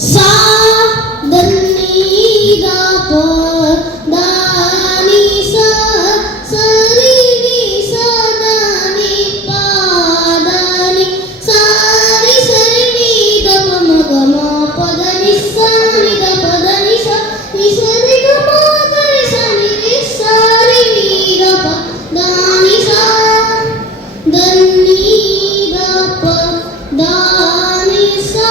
सा धनी दा प दा नि सा सा रि नि सा दा नि पा दा नि सा रि नि दा प म ग म प द नि सा नि दा प द नि सा रि ग म ग रि सा नि रि सा रि नि दा प दा नि सा धनी दा प दा नि सा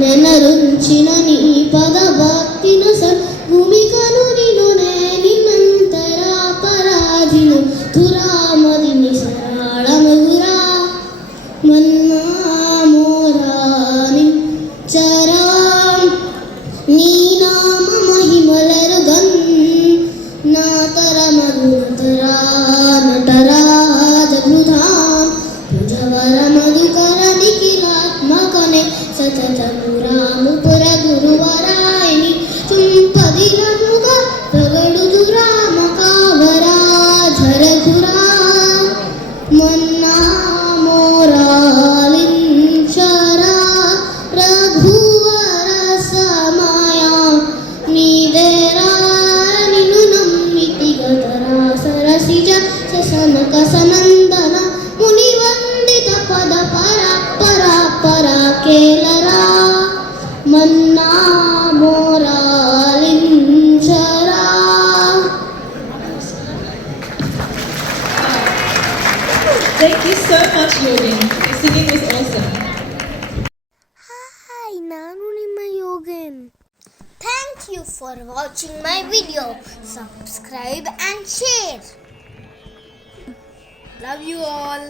ನೆನರುಂಚಿನ ನೀ ಪದ ಭಕ್ತಿನ ಸ ಭೂಮಿಕನು ನೀನು ನಿನ್ನಂತರ ಪರಾಜಿನು ತುರಾಮದಿನಿ ಸರಾಳ ಮಧುರ ಮನ್ನ ಮೋರಾನಿ ಚರ ನೀ ನಾಮ ಮಹಿಮಲರು ಗನ್ ನಾತರ ಮಧುರ ನಟರಾಜ ಬೃಧಾಂ ಭುಜವರ ಮಧುಕರ ನಿಖಿಲಾತ್ಮಕನೆ ಸತತ ಮುಪುರ ಗುರುವರಾಯಣಿ ಚುಂಪದಿಲ ಮುಗ ತಗಡುದು ರಾಮ ಕಾವರ ಝರಘುರ ಮನ್ನಾ ಮೋರಾಲಿಂಚರ ರಘುವರ ಸಮಯ ನೀದೇರಾ ನಿನು ನಮ್ಮಿತಿಗತರ ಸರಸಿಜ ಸಸನಕ ಸನಂದನ ಮುನಿವಂದಿತ ಪದ ಪರ ಪರ ಪರ ಕೇಲರ ಮನ್ನಾ ಮೋರಾಲಿಂಚರ. Thank you so much, Yogen. Your singing was awesome. Hi, ನಾನು ನಿಮ್ಮ ಯೋಗನ್. Thank you for watching my video. Subscribe and share. Love you all.